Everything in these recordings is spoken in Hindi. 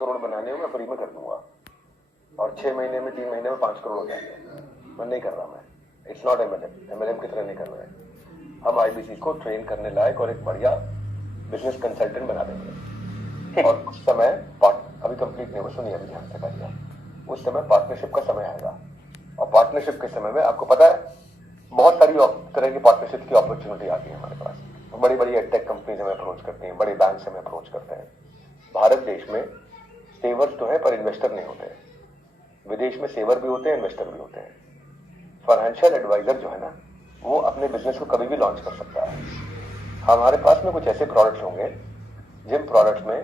करोड़ बनाने हो मैं फ्री में कर दूंगा और 6 महीने में 3 महीने में 5 करोड़ हो जाएंगे। मैं नहीं कर रहा, मैं इट्स नॉट एमएलएम की तरह नहीं कर रहे हैं। हम आईबीसी को ट्रेन करने लायक और एक बढ़िया बिजनेस कंसल्टेंट बना देंगे और उस समय अभी कंप्लीट नहीं हुआ, सुनिए अभी ध्यान से करिए। उस समय पार्टनरशिप का समय आएगा और पार्टनरशिप के समय में आपको पता है बहुत सारी तरह की पार्टनरशिप की अपॉर्चुनिटी आती है हमारे पास। बड़ी बड़ी एडटेक कंपनीज हमें अप्रोच करती हैं, बड़े बैंक हमें अप्रोच करते हैं। भारत देश में सेवर्स तो है पर इन्वेस्टर नहीं होते। विदेश में सेवर भी होते हैं, इन्वेस्टर भी होते हैं। फाइनेंशियल एडवाइजर जो है ना, वो अपने बिजनेस को कभी भी लॉन्च कर सकता है। हमारे पास में कुछ ऐसे प्रोडक्ट्स होंगे जिन प्रोडक्ट्स में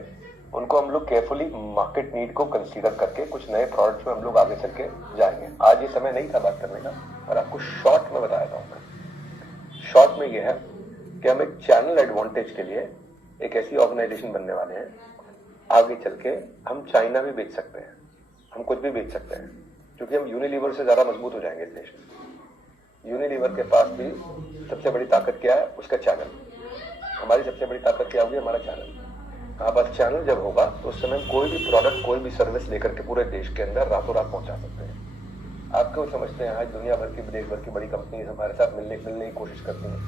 उनको हम लोग केयरफुली मार्केट नीड को कंसीडर करके कुछ नए प्रोडक्ट्स में हम लोग आगे चल के जाएंगे। आज ये समय नहीं था बात करने का, पर आपको शॉर्ट में बताया था मैं। शॉर्ट में ये है कि हम एक चैनल एडवांटेज के लिए एक ऐसी ऑर्गेनाइजेशन बनने वाले हैं, आगे चल के हम चाइना भी बेच सकते हैं, हम कुछ भी बेच सकते हैं, क्योंकि हम यूनिलीवर से ज्यादा मजबूत हो जाएंगे इस देश में। यूनिलीवर के पास भी सबसे बड़ी ताकत क्या है? उसका चैनल। हमारी सबसे बड़ी ताकत क्या होगी? हमारा चैनल। हमारे पास चैनल जब होगा तो उस समय कोई भी प्रोडक्ट, कोई भी सर्विस लेकर के पूरे देश के अंदर रातों रात पहुंचा सकते हैं। आप क्यों समझते हैं आज दुनिया भर की, देश भर की बड़ी कंपनीज हमारे साथ मिलने की कोशिश करती हैं,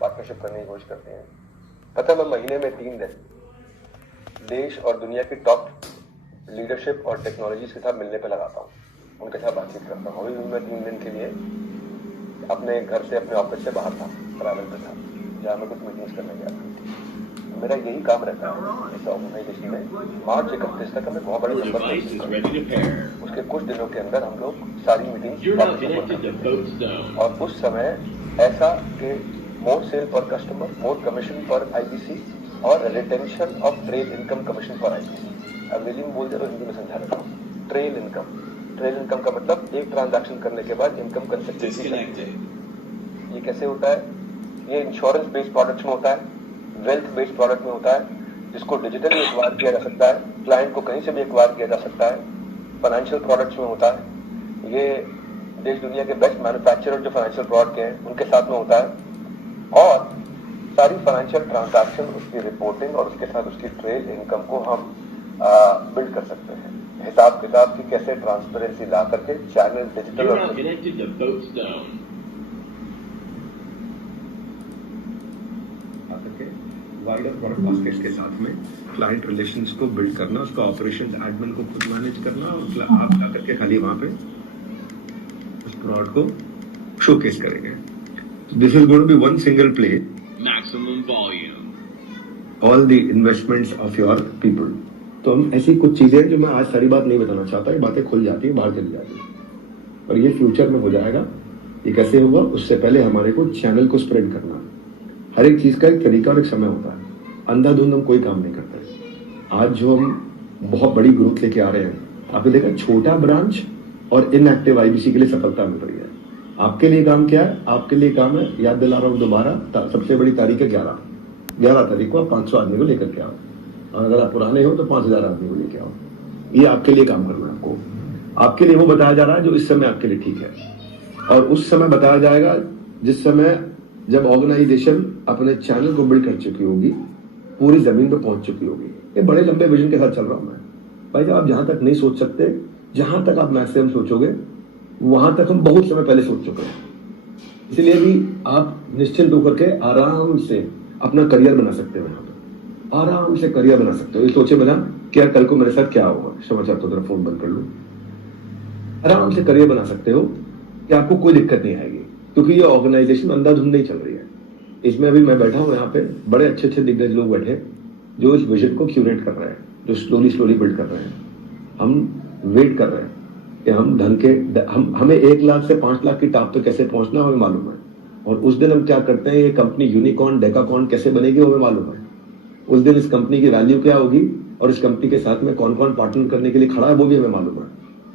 पार्टनरशिप करने की कोशिश करती हैं? पता है, मैं महीने में 3 दिन देश और दुनिया की टॉप लीडरशिप और टेक्नोलॉजीज के साथ मिलने पे लगाता हूँ, उनके साथ बातचीत करता हूँ। अभी मैं 3 दिन के लिए अपने घर से, अपने ऑफिस से बाहर था, ट्रैवल पे था, जहाँ मैं कुछ मीटिंग्स करने गया था। मेरा यही काम रहता है इस ऑर्गेनाइजेशन में। मार्च 31 तक हमें बहुत बड़े नंबर, उसके कुछ दिनों के अंदर हम लोग सारी मीटिंग, और उस समय ऐसा कि मोर सेल पर कस्टमर, मोर कमीशन पर आईबीसी और retention of trail income commission पर आईबीसी। अंग्रेजी में बोल दे रहा हूँ, हिंदी में समझा रहा हूँ। ट्रेल इनकम, ट्रेल इनकम का मतलब एक ट्रांजैक्शन करने के बाद इनकम कंसिस्टेंसी। ये कैसे होता है? ये इंश्योरेंस बेस्ड प्रोडक्ट्स में होता है, वेल्थ बेस्ड प्रोडक्ट में होता है, जिसको डिजिटली एक्वायर किया जा सकता है, क्लाइंट को कहीं से भी एक्वायर किया जा सकता है। फाइनेंशियल प्रोडक्ट्स में होता है, ये देश दुनिया के बेस्ट मैन्युफैक्चरर जो फाइनेंशियल प्रोडक्ट हैं उनके साथ में होता है। और सारी फाइनेंशियल ट्रांजैक्शन, उसकी रिपोर्टिंग और उसके साथ उसकी ट्रेल इनकम को हम बिल्ड कर सकते हैं। हिसाब किताब की कैसे ट्रांसपेरेंसी ला करके channel digital wider product baskets के साथ में क्लाइंट रिलेशंस को बिल्ड करना, उसका ऑपरेशंस एडमिन को खुद मैनेज करना, और आप जाकर के खाली वहां पे उस प्रोडक्ट को शोकेस करेंगे। This is going to be one single play, maximum volume, all the investments of your people. तो हम ऐसी कुछ चीजें जो मैं आज सारी बात नहीं बताना चाहता, ये बातें खुल जाती है, बाहर चली जाती है, और ये फ्यूचर में हो जाएगा। ये कैसे होगा? उससे पहले हमारे को चैनल को स्प्रेड करना। हर एक चीज का एक तरीका और एक समय होता है। अंधाधुंध हम कोई काम नहीं करते। आज जो हम बहुत बड़ी ग्रोथ लेके आ रहे हैं, आपने देखा छोटा ब्रांच और इनएक्टिव आईबीसी के लिए सफलता मिल रही है। आपके लिए काम क्या है? आपके लिए काम है, याद दिला रहा हूं दोबारा, सबसे बड़ी तारीख है 11 तारीख को आप 500 आदमी को लेकर के आओ, और अगर आप पुराने हो तो 5000 आदमी को लेके आओ। ये आपके लिए काम करना है आपको। आपके लिए वो बताया जा रहा है जो इस समय आपके लिए ठीक है, और उस समय बताया जाएगा जिस समय जब ऑर्गेनाइजेशन अपने चैनल को बिल्ड कर चुकी होगी, पूरी जमीन पे पहुंच चुकी होगी। ये बड़े लंबे विजन के साथ चल रहा हूं मैं भाई। जब आप जहां तक नहीं सोच सकते, जहां तक आप मैक्सिमम सोचोगे, वहां तक हम बहुत समय पहले सोच चुके हैं। इसलिए भी आप निश्चिंत होकर के आराम से अपना करियर बना सकते हो। यहाँ पर आराम से करियर बना सकते हो, ये सोचे बिना कि यार कल को मेरे साथ क्या होगा। क्षमा चाहता हूं, तेरा फोन बंद कर लूं। आराम से करियर बना सकते हो कि आपको कोई दिक्कत नहीं आएगी, क्योंकि ये ऑर्गेनाइजेशन अंधाधुंध नहीं चल रही है। इसमें अभी मैं बैठा हूं, यहाँ पे बड़े अच्छे अच्छे दिग्गज लोग बैठे जो इस विजन को क्यूरेट कर रहे हैं, जो स्लोली बिल्ड कर रहे हैं। हम वेट कर रहे हैं कि हम ढंग के, हमें 1 लाख से 5 लाख की टॉप पे कैसे पहुंचना हमें मालूम है, और उस दिन हम क्या करते हैं, ये कंपनी यूनिकॉर्न डेकाकॉर्न कैसे बनेगी वो हमें मालूम है। उस दिन इस कंपनी की वैल्यू क्या होगी, और इस कंपनी के साथ में कौन कौन पार्टनर करने के लिए खड़ा है वो भी हमें मालूम है,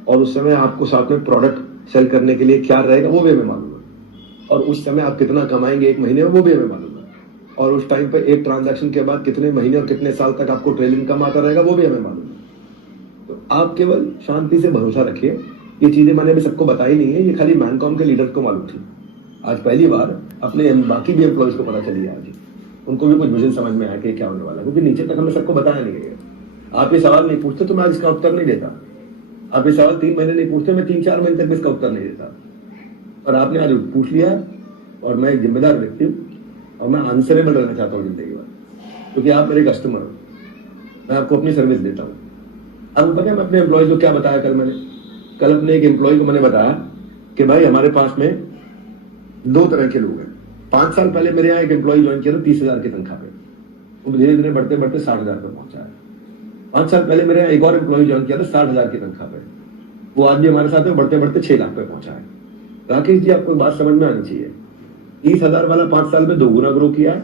और उस समय आपको साथ में प्रोडक्ट सेल करने के लिए क्या रहेगा वो भी हमें मालूम है, और उस समय आप कितना कमाएंगे 1 महीने में वो भी हमें मालूम है, और उस टाइम पे एक ट्रांजैक्शन के बाद कितने महीने और कितने साल तक आपको ट्रेल इनकम आता रहेगा वो भी हमें मालूम है। तो आप केवल शांति से भरोसा रखिए। ये चीजें मैंने अभी सबको बताई नहीं है, ये खाली मैनकॉम के लीडर को मालूम थी। आज पहली बार अपने बाकी भी एम्प्लॉयज को पता चली है, आज उनको भी कुछ विजन समझ में आया कि क्या होने वाला है, क्योंकि नीचे तक हमने सबको बताया नहीं है। आप ये सवाल नहीं पूछते तो मैं आज इसका उत्तर नहीं देता। आप ये सवाल 3 महीने नहीं पूछते, मैं 3-4 महीने तक इसका उत्तर नहीं देता। और आपने आज पूछ लिया, और मैं एक जिम्मेदार व्यक्ति हूँ, और मैं आंसरेबल रहना चाहता हूँ जिंदगी भर, क्योंकि आप मेरे कस्टमर हो, मैं आपको अपनी सर्विस देता हूँ। अब पता है मैं अपने एम्प्लॉय को क्या बताया कल अपने एक एम्प्लॉय को मैंने बताया कि भाई हमारे पास में 2 तरह के लोग हैं। 5 साल पहले मेरे यहाँ एक एम्प्लॉय ज्वाइन किया था 30,000 की तनख्वाह पे, वो धीरे धीरे बढ़ते बढ़ते 60,000 पे पहुंचा है। 5 साल पहले मेरे यहाँ एक और एम्प्लॉय ज्वाइन किया था 60,000 की तनख्वाह पे, वो आज भी हमारे साथ में बढ़ते बढ़ते 6 लाख पे पहुंचा है। राकेश जी, आपको बात समझ में आनी चाहिए, 30,000 वाला 5 साल में 2 गुना ग्रो किया है,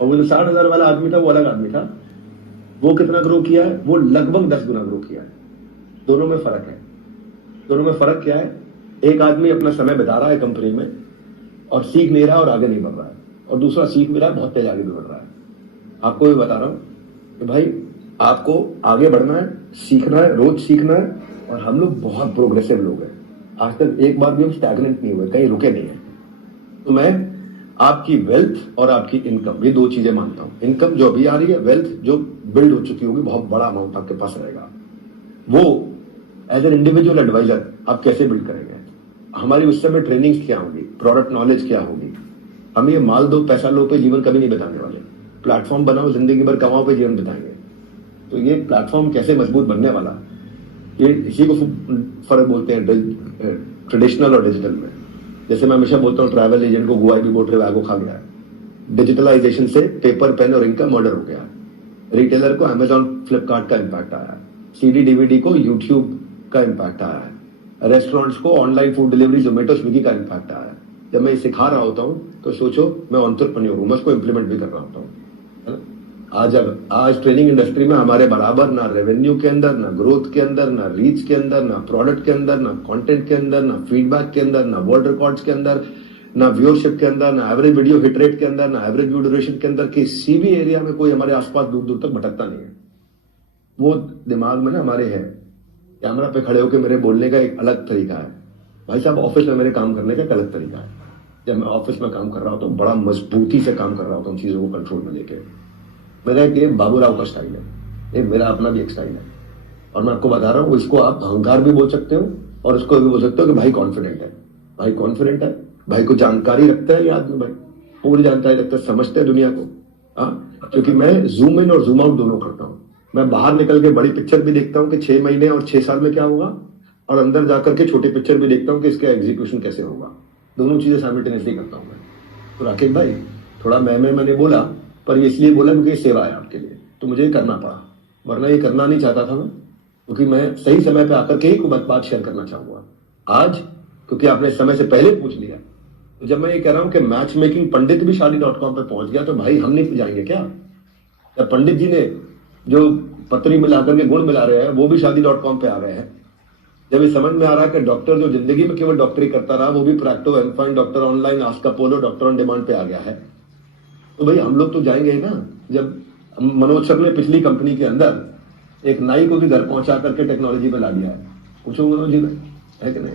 और वो जो 60,000 वाला आदमी था वो अलग आदमी था, वो कितना ग्रो किया है? वो लगभग 10 गुना ग्रो किया है। दोनों में फर्क है। दोनों में फर्क क्या है? एक आदमी अपना समय बिता रहा है कंपनी में और सीख नहीं रहा और आगे नहीं बढ़ रहा है, और दूसरा सीख भी रहा है, बहुत तेज आगे भी बढ़ रहा है। आपको भी बता रहा हूं कि भाई आपको आगे बढ़ना है, सीखना है, रोज सीखना है, और हम लोग बहुत प्रोग्रेसिव लोग हैं। आज तक एक बार भी हम स्टैग्नेंट नहीं हुए, कहीं रुके नहीं है। तो मैं आपकी वेल्थ और आपकी इनकम, ये 2 चीजें मानता हूं। इनकम जो अभी आ रही है, वेल्थ जो बिल्ड हो चुकी होगी, बहुत बड़ा अमाउंट आपके पास रहेगा, वो एज एन इंडिविजुअल एडवाइजर आप कैसे बिल्ड करेंगे? हमारी उस समय ट्रेनिंग्स क्या होगी, प्रोडक्ट नॉलेज क्या होगी। हम ये माल दो पैसा लो पे जीवन कभी नहीं बिताने वाले। प्लेटफॉर्म बनाओ, जिंदगी भर कमाओ पे जीवन बिताएंगे। तो ये प्लेटफॉर्म कैसे मजबूत बनने वाला, ये इसी को फर्क बोलते हैं ट्रेडिशनल और डिजिटल में। जैसे मैं हमेशा बोलता हूँ, ट्रैवल एजेंट को गुआ भी बोट रहे खा गया है। डिजिटलाइजेशन से पेपर पेन और इंक का मर्डर हो गया। रिटेलर को अमेजॉन फ्लिपकार्ट का इम्पैक्ट आया है, सीडी डीवीडी को यूट्यूब का इम्पैक्ट आया है, रेस्टोरेंट्स को online food delivery Zomato Swiggy का इम्पैक्ट आया है। जब मैं सिखा रहा होता हूँ तो सोचो मैं एंटरप्रेन्योर हूँ, मैं उसको इंप्लीमेंट भी कर रहा होता हूँ, है ना। आज ट्रेनिंग इंडस्ट्री में हमारे बराबर ना रेवेन्यू के अंदर, ना ग्रोथ के अंदर, ना रीच के अंदर, ना प्रोडक्ट के अंदर, ना कंटेंट के अंदर, ना फीडबैक के अंदर, ना वर्ल्ड रिकॉर्ड्स के अंदर, ना व्यूअरशिप के अंदर, ना एवरेज वीडियो हिट रेट के अंदर, ना एवरेज व्यू ड्यूरेशन के अंदर, किसी भी एरिया में कोई हमारे आसपास दूर दूर तक भटकता नहीं है। वो दिमाग में ना हमारे है। कैमरा पे खड़े होकर मेरे बोलने का एक अलग तरीका है, भाई साहब ऑफिस में मेरे काम करने का एक अलग तरीका है। जब मैं ऑफिस में काम कर रहा होता हूँ, बड़ा मजबूती से काम कर रहा होता हूँ, चीजों को कंट्रोल में लेके। मेरा एक बाबूराव का स्टाइल है, ये मेरा अपना भी एक स्टाइल है, और मैं आपको बता रहा हूँ, इसको आप अहंकार भी बोल सकते हो और इसको भी बोल सकते हो कि भाई कॉन्फिडेंट है। भाई कॉन्फिडेंट है, भाई को जानकारी रखता है, याद में भाई पूरी जानकारी रखता है, समझते हैं दुनिया को। हाँ, क्योंकि मैं जूम इन और जूम आउट दोनों करता हूँ। मैं बाहर निकल के बड़ी पिक्चर भी देखता हूँ कि 6 महीने और 6 साल में क्या होगा, और अंदर जाकर के छोटी पिक्चर भी देखता हूँ कि इसका एग्जीक्यूशन कैसे होगा। दोनों चीजें साइमल्टेनियसली करता हूँ मैं। तो राकेश भाई, थोड़ा मैंने बोला, पर ये इसलिए बोला क्योंकि सेवा है आपके लिए, तो मुझे ये करना पड़ा, वरना ये करना नहीं चाहता था मैं, क्योंकि मैं सही समय पे आकर के एक बात शेयर करना चाहूंगा आज, क्योंकि आपने समय से पहले पूछ लिया। तो जब मैं ये कह रहा हूं कि मैच मेकिंग पंडित भी शादी.com पे पहुंच गया, तो भाई हम नहीं जाएंगे क्या? जब पंडित जी ने जो पत्री मिलाकर के गुण मिला रहे हैं, वो भी शादी.com पे आ रहे हैं। जब ये समझ में आ रहा है कि डॉक्टर जो जिंदगी में केवल डॉक्टरी करता रहा, वो भी प्रैक्टो, एल्फाइन, doctor online, ask Apollo, doctor on demand पे आ गया है, तो भाई हम लोग तो जाएंगे ही ना। जब मनोज सर ने पिछली कंपनी के अंदर एक नाई को भी घर पहुंचा करके टेक्नोलॉजी पे ला दिया है, पूछो मनोज जी है कि नहीं।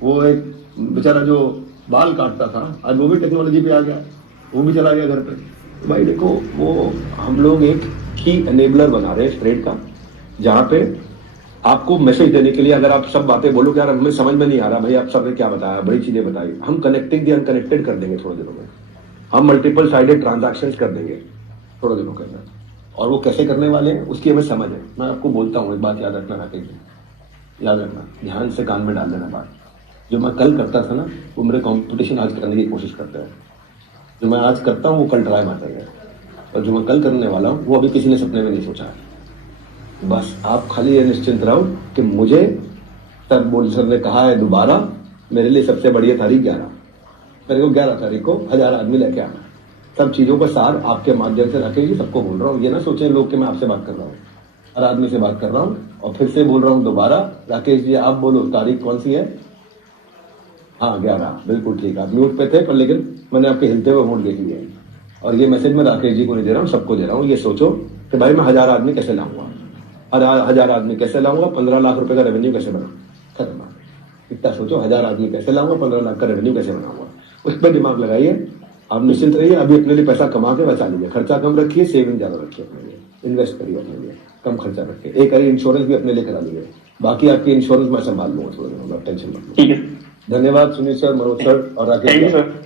वो एक बेचारा जो बाल काटता था, आज वो भी टेक्नोलॉजी पे आ गया, वो भी चला गया घर पे। तो भाई देखो, वो हम लोग एक की एनेबलर बना रहे हैं ट्रेड का, जहां पे आपको मैसेज देने के लिए अगर आप सब बातें बोलो यार हमें समझ में नहीं आ रहा, भाई आप सबने क्या बताया, बड़ी चीजें बताई, हम कनेक्टिंग दी अनकनेक्टेड कर देंगे थोड़े दिनों में। हम मल्टीपल साइडेड ट्रांजैक्शंस कर देंगे थोड़े दिनों के अंदर, और वो कैसे करने वाले हैं उसकी हमें समझ है। मैं आपको बोलता हूँ, एक बात याद रखना राकेश जी, याद रखना, ध्यान से कान में डाल देना बात। जो मैं कल करता था ना, वो मेरे कॉम्पिटिशन आज करने की कोशिश करते हैं। जो मैं आज करता हूँ वो कल ट्राई मारते हैं, और जो मैं कल करने वाला हूँ वो अभी किसी ने सपने में नहीं सोचा है। बस आप खाली ये निश्चिंत रहो कि मुझे सर ने कहा है दोबारा, मेरे लिए सबसे बढ़िया तारीख 11, मेरे को 11 तारीख को 1000 आदमी लेके आना। सब चीजों का सार आपके माध्यम से रखेगी, सबको बोल रहा हूँ। ये ना सोचे लोग कि मैं आपसे बात कर रहा हूँ, हर आदमी से बात कर रहा हूँ, और फिर से बोल रहा हूँ दोबारा। राकेश जी आप बोलो तारीख कौन सी है? हाँ 11, बिल्कुल ठीक है। आप म्यूट पे थे, पर लेकिन मैंने आपके हिलते हुए होंठ देख लिए। और ये मैसेज मैं राकेश जी को नहीं दे रहा हूँ, सबको दे रहा हूँ। ये सोचो कि भाई मैं 1000 आदमी कैसे लाऊंगा, 1000 आदमी कैसे लाऊंगा, 15 लाख रुपए का रेवेन्यू कैसे बनाऊंगा, खत्म। इतना सोचो, 1000 आदमी कैसे लाऊंगा, 15 लाख का रेवेन्यू कैसे बनाऊंगा, उस पर दिमाग लगाइए। आप निश्चिंत रहिए, अभी अपने लिए पैसा कमा के बचा लीजिए, खर्चा कम रखिए, सेविंग ज्यादा रखिए अपने लिए, इन्वेस्ट करिए अपने लिए, कम खर्चा रखिए, एक अरे इंश्योरेंस भी अपने लिए करा लीजिए, बाकी आपकी इंश्योरेंस मैं संभाल लूंगा थोड़ा दिनों में, टेंशन मत लो। ठीक है धन्यवाद सुनील सर, मनोज सर और Rakesh thank you sir. Sir.